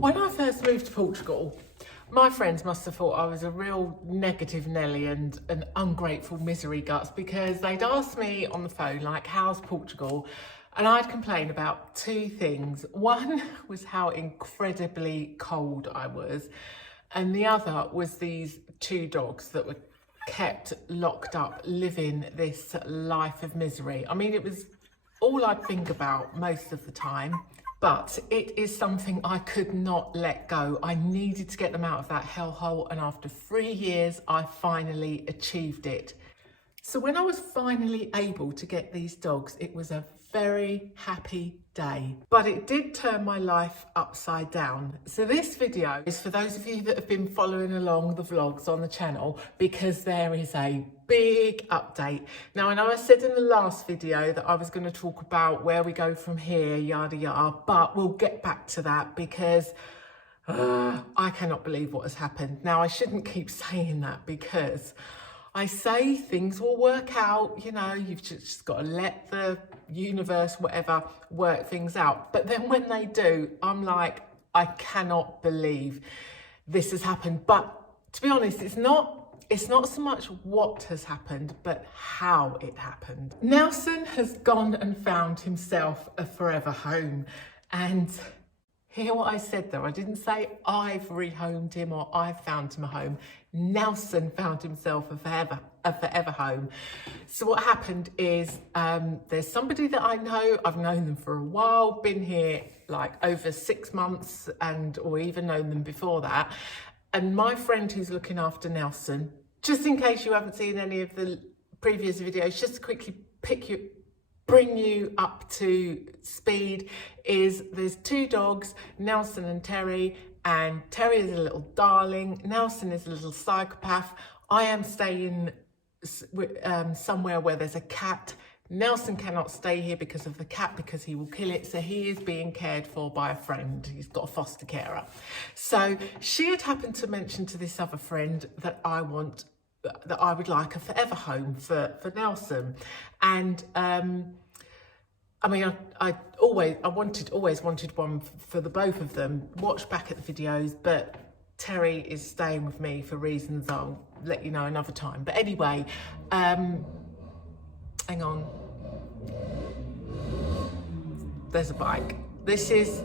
When I first moved to Portugal, my friends must have thought I was a real negative Nelly and an ungrateful misery guts, because they'd asked me on the phone, like, how's Portugal? And I'd complain about two things. One was how incredibly cold I was. And the other was these two dogs that were kept locked up, living this life of misery. I mean, it was all I'd think about most of the time. But it is something I could not let go. I needed to get them out of that hellhole, and after 3 years, I finally achieved it. So when I was finally able to get these dogs, it was a very happy day. But it did turn my life upside down. So this video is for those of you that have been following along the vlogs on the channel, because there is a big update. Now, I know I said in the last video that I was going to talk about where we go from here, yada yada, but we'll get back to that because I cannot believe what has happened. Now, I shouldn't keep saying that, because I say things will work out, you know, you've just got to let the universe, whatever, work things out. But then when they do, I'm like, I cannot believe this has happened. But to be honest, it's not so much what has happened, but how it happened. Nelson has gone and found himself a forever home. And hear what I said there. I didn't say I've rehomed him or I've found him a home. Nelson found himself a forever home. So what happened is there's somebody that I know. I've known them for a while, been here like over 6 months, or even known them before that. And my friend who's looking after Nelson, just in case you haven't seen any of the previous videos, just to quickly bring you up to speed, is there's two dogs, Nelson and Terry, and Terry is a little darling, Nelson is a little psychopath. I am staying somewhere where there's a cat. Nelson cannot stay here because of the cat, because he will kill it. So he is being cared for by a friend. He's got a foster carer. So she had happened to mention to this other friend that I would like a forever home for Nelson. And I mean, I always wanted one for the both of them. Watch back at the videos, but Terry is staying with me for reasons I'll let you know another time. But anyway, hang on. There's a bike. This is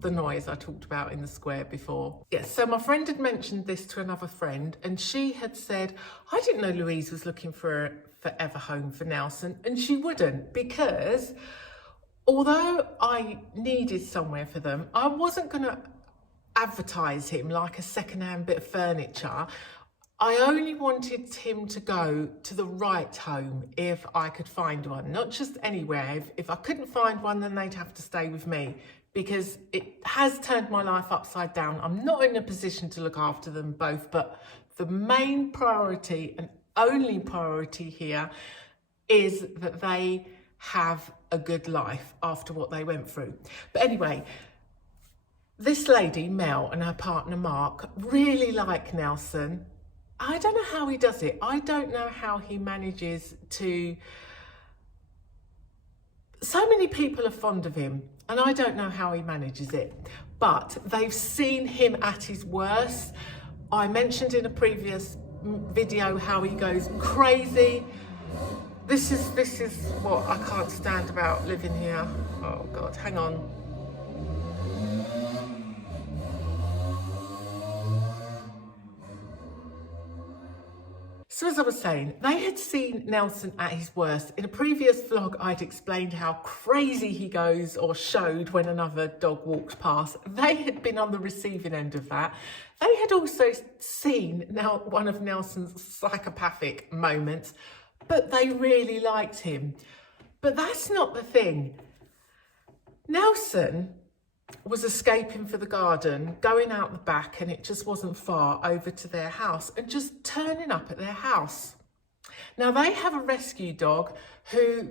the noise I talked about in the square before. Yes, so my friend had mentioned this to another friend, and she had said, I didn't know Louise was looking for a forever home for Nelson. And she wouldn't, because although I needed somewhere for them, I wasn't going to advertise him like a second-hand bit of furniture. I only wanted him to go to the right home if I could find one, not just anywhere. If I couldn't find one, then they'd have to stay with me, because it has turned my life upside down. I'm not in a position to look after them both, but the main priority and only priority here is that they have a good life after what they went through. But anyway, this lady, Mel, and her partner, Mark, really like Nelson. I don't know how he does it. I don't know how he manages to... So many people are fond of him, and I don't know how he manages it. But they've seen him at his worst. I mentioned in a previous video how he goes crazy. This is what I can't stand about living here. Oh God, hang on. So as I was saying, they had seen Nelson at his worst. In a previous vlog, I'd explained how crazy he goes, or showed, when another dog walked past. They had been on the receiving end of that. They had also seen now one of Nelson's psychopathic moments, but they really liked him. But that's not the thing. Nelson was escaping for the garden, going out the back, and it just wasn't far, over to their house, and just turning up at their house. Now, they have a rescue dog who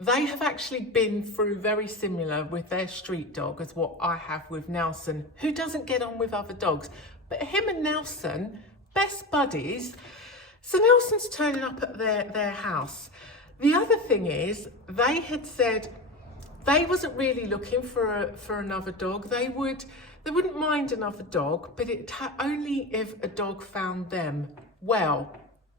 they have actually been through very similar with their street dog as what I have with Nelson, who doesn't get on with other dogs. But him and Nelson, best buddies. So Nelson's turning up at their house. The other thing is, they had said they wasn't really looking for another dog. They wouldn't mind another dog, but only if a dog found them. Well,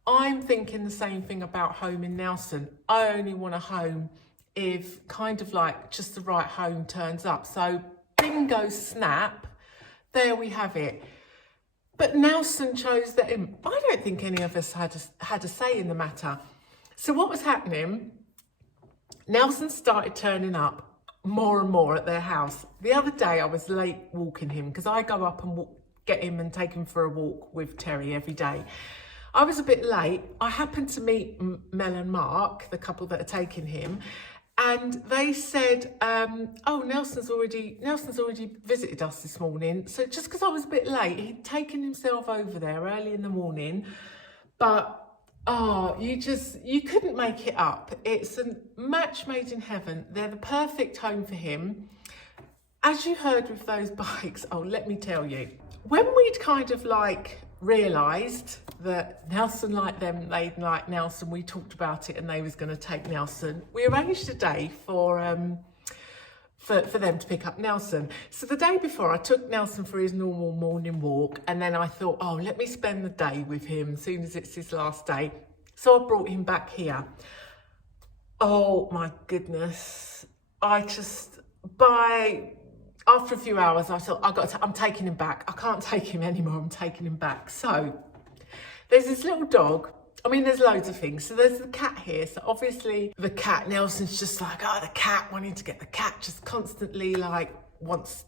I'm thinking the same thing about home in Nelson. I only want a home if kind of like just the right home turns up. So bingo snap, there we have it. But Nelson chose them. I don't think any of us had a say in the matter. So what was happening? Nelson started turning up more and more at their house. The other day I was late walking him because I go up and get him and take him for a walk with Terry every day. I was a bit late. I happened to meet Mel and Mark, the couple that are taking him, and they said, oh, Nelson's already visited us this morning. So just because I was a bit late, he'd taken himself over there early in the morning. But, oh, you couldn't make it up. It's a match made in heaven. They're the perfect home for him. As you heard with those bikes, oh, let me tell you, when we'd kind of like realised that Nelson liked them, they'd like Nelson, we talked about it and they was going to take Nelson. We arranged a day for them to pick up Nelson. So the day before I took Nelson for his normal morning walk, and then I thought, oh, let me spend the day with him as soon as it's his last day. So I brought him back here. Oh my goodness. After a few hours, I thought, I'm taking him back. I can't take him anymore. I'm taking him back. So there's this little dog. I mean, there's loads of things. So there's the cat here. So obviously the cat, Nelson's just like, oh, the cat, wanting to get the cat, just constantly like wants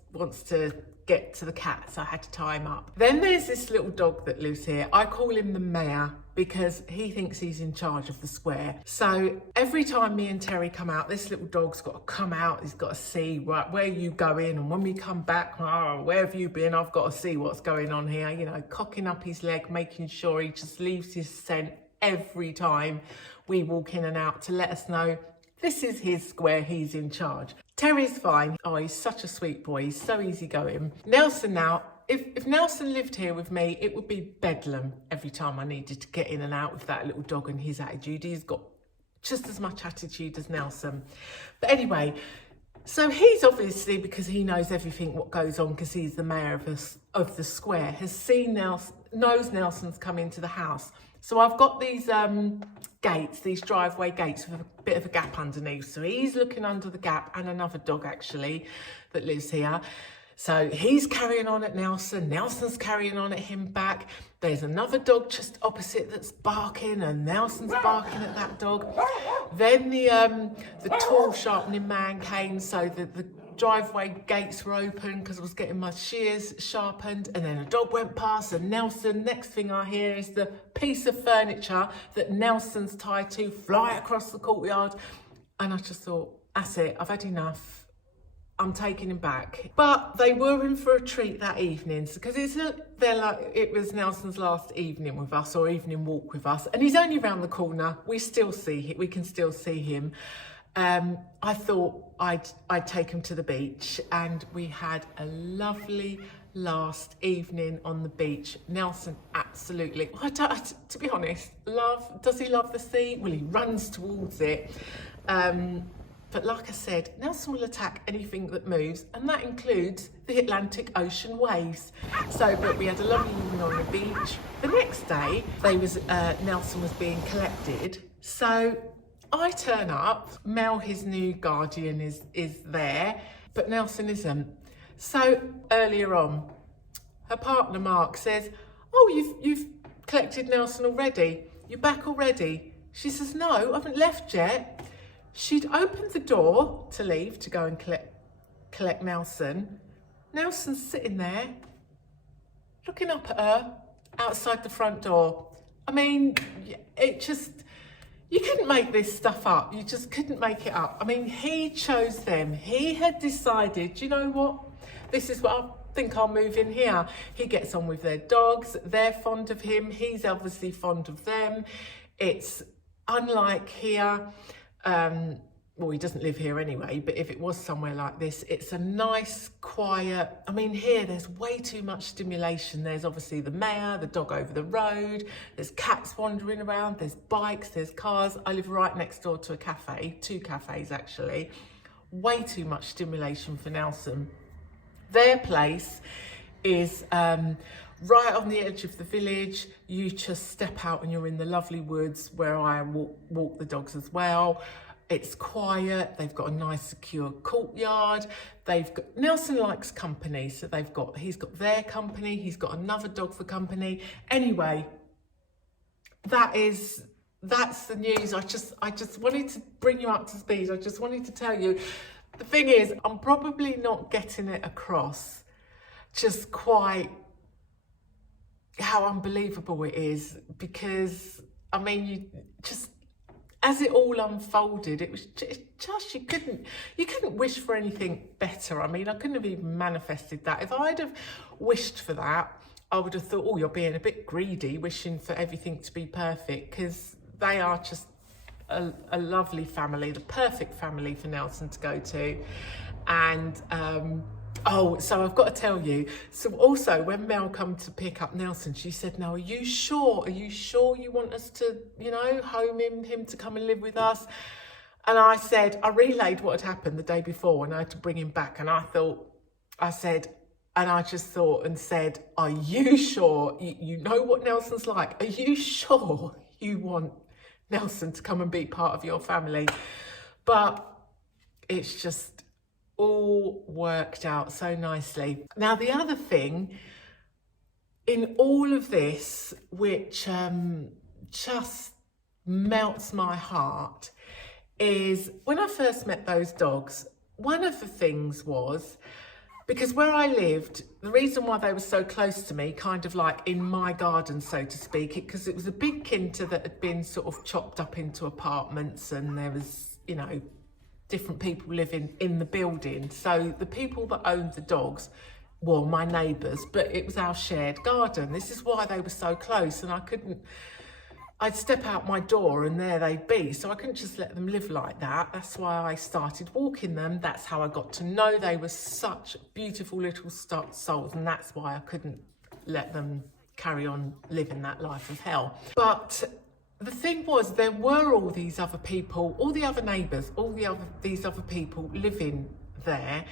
to get to the cat. So I had to tie him up. Then there's this little dog that lives here. I call him the mayor because he thinks he's in charge of the square. So every time me and Terry come out, this little dog's got to come out. He's got to see, right, where you going? And when we come back, oh, where have you been? I've got to see what's going on here. You know, cocking up his leg, making sure he just leaves his scent every time we walk in and out to let us know this is his square, he's in charge. Terry's fine. Oh, he's such a sweet boy. He's so easygoing. Nelson now, if Nelson lived here with me, it would be bedlam every time I needed to get in and out with that little dog and his attitude. He's got just as much attitude as Nelson. But anyway, so he's obviously, because he knows everything what goes on, because he's the mayor of the square, has seen Nelson, knows Nelson's come into the house. So I've got these gates, these driveway gates with a bit of a gap underneath. So he's looking under the gap, and another dog actually that lives here. So he's carrying on at Nelson. Nelson's carrying on at him back. There's another dog just opposite that's barking, and Nelson's barking at that dog. Then the tool sharpening man came, so the driveway gates were open because I was getting my shears sharpened, and then a dog went past, and Nelson, next thing I hear is the piece of furniture that Nelson's tied to fly across the courtyard. And I just thought, that's it, I've had enough. I'm taking him back. But they were in for a treat that evening, because it was Nelson's last evening with us, or evening walk with us, and he's only around the corner. We can still see him. I thought I'd take him to the beach, and we had a lovely last evening on the beach. Nelson absolutely, to be honest, does he love the sea? Well, he runs towards it. But like I said, Nelson will attack anything that moves, and that includes the Atlantic Ocean waves. But we had a lovely evening on the beach. The next day, Nelson was being collected. So I turn up, Mel, his new guardian, is there, but Nelson isn't. So earlier on, her partner Mark says, oh, you've collected Nelson already? You're back already? She says, no, I haven't left yet. She'd opened the door to leave to go and collect Nelson. Nelson's sitting there, looking up at her outside the front door. I mean, you couldn't make this stuff up. You just couldn't make it up. I mean, he chose them. He had decided, you know what? This is what I think I'll move in here. He gets on with their dogs. They're fond of him. He's obviously fond of them. It's unlike here. Well, he doesn't live here anyway, but if it was somewhere like this, it's a nice, quiet, I mean, here there's way too much stimulation. There's obviously the mayor, the dog over the road, there's cats wandering around, there's bikes, there's cars. I live right next door to a cafe, 2 cafes actually. way too much stimulation for Nelson. Their place is right on the edge of the village. You just step out and you're in the lovely woods where I walk the dogs as well. It's quiet, they've got a nice secure courtyard. Nelson likes company, so he's got their company, he's got another dog for company. Anyway, that's the news. I just wanted to bring you up to speed. I just wanted to tell you, the thing is, I'm probably not getting it across just quite how unbelievable it is, because I mean, you just, as it all unfolded, it was just you couldn't wish for anything better. I mean, I couldn't have even manifested that. If I'd have wished for that, I would have thought, oh, you're being a bit greedy, wishing for everything to be perfect, because they are just a lovely family, the perfect family for Nelson to go to. And so I've got to tell you, so also when Mel come to pick up Nelson, she said, "No, are you sure you want us to, home him to come and live with us?" And I said, I relayed what had happened the day before and I had to bring him back. And I just thought and said, "Are you sure? You know what Nelson's like. Are you sure you want Nelson to come and be part of your family?" But it's just all worked out so nicely. Now, the other thing in all of this, which just melts my heart, is when I first met those dogs, one of the things was, because where I lived, the reason why they were so close to me, kind of like in my garden, so to speak, because it was a big kinter that had been sort of chopped up into apartments, and there was, different people living in the building. So the people that owned the dogs were my neighbours, but it was our shared garden. This is why they were so close, and I'd step out my door and there they'd be. So I couldn't just let them live like that. That's why I started walking them. That's how I got to know they were such beautiful little souls, and that's why I couldn't let them carry on living that life of hell. But the thing was, there were all these other people, all the other neighbours, these other people living there.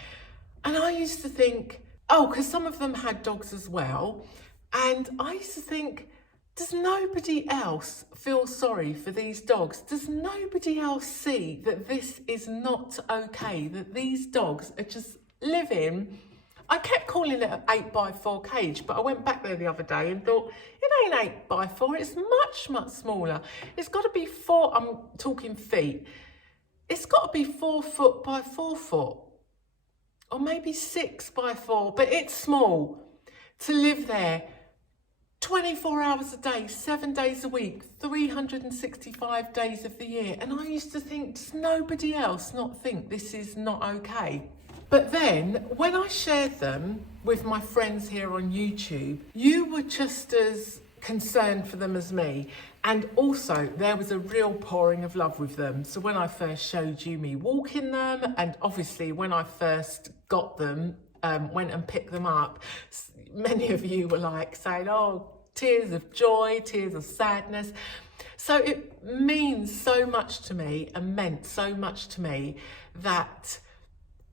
And I used to think, because some of them had dogs as well. And I used to think, does nobody else feel sorry for these dogs? Does nobody else see that this is not okay, that these dogs are just living? I kept calling it an 8x4 cage, but I went back there the other day and thought, it ain't 8x4, it's much, much smaller. It's got to be I'm talking feet. It's got to be 4 foot by 4 foot, or maybe 6x4, but it's small to live there 24 hours a day, 7 days a week, 365 days of the year. And I used to think, does nobody else not think this is not okay? But then when I shared them with my friends here on YouTube, you were just as concerned for them as me. And also there was a real pouring of love with them. So when I first showed you me walking them, and obviously when I first got them, went and picked them up, many of you were like saying, "Oh, tears of joy, tears of sadness." So it means so much to me, and meant so much to me, that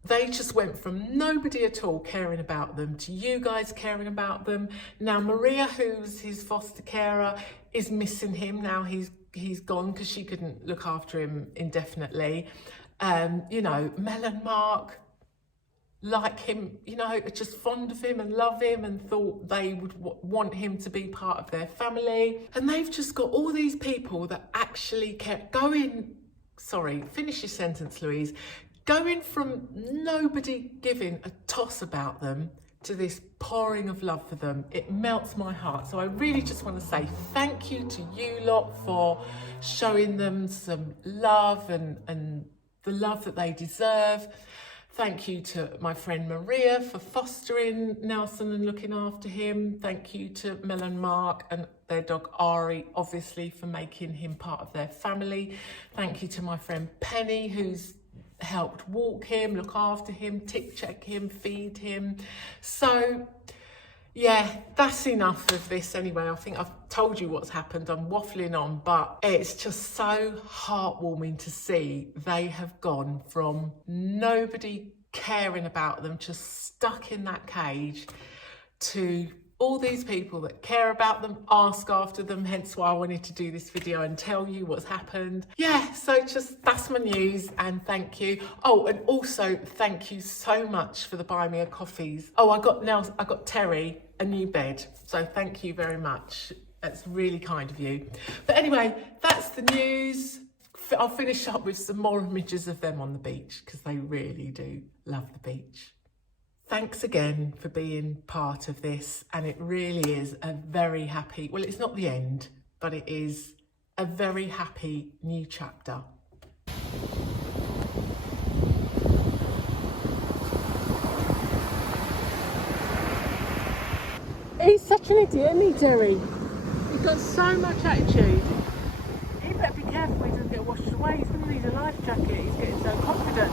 they just went from nobody at all caring about them to you guys caring about them. Now Maria, who's his foster carer, is missing him now. He's gone because she couldn't look after him indefinitely. Mel and Mark like him, just fond of him and love him, and thought they would want him to be part of their family. And they've just got all these people that actually care. Finish your sentence, Louise. Going from nobody giving a toss about them to this pouring of love for them, it melts my heart. So I really just want to say thank you to you lot for showing them some love and the love that they deserve. Thank you to my friend Maria for fostering Nelson and looking after him. Thank you to Mel and Mark and their dog Ari, obviously, for making him part of their family. Thank you to my friend Penny, who's helped walk him, look after him, tick check him, feed him. So Yeah, that's enough of this anyway. I think I've told you what's happened. I'm waffling on, but it's just so heartwarming to see they have gone from nobody caring about them, just stuck in that cage, to all these people that care about them, ask after them, hence why I wanted to do this video and tell you what's happened. Yeah, so just that's my news, and thank you. Oh, and also thank you so much for the buy me a coffees. Oh, I got Terry a new bed, so thank you very much. That's really kind of you. But anyway, that's the news. I'll finish up with some more images of them on the beach because they really do love the beach. Thanks again for being part of this, and it really is a very happy, well, it's not the end, but it is a very happy new chapter. He's such an idiot, isn't he, Terry? He's got so much attitude. He better be careful he doesn't get washed away. He's going to need a life jacket. He's getting so confident.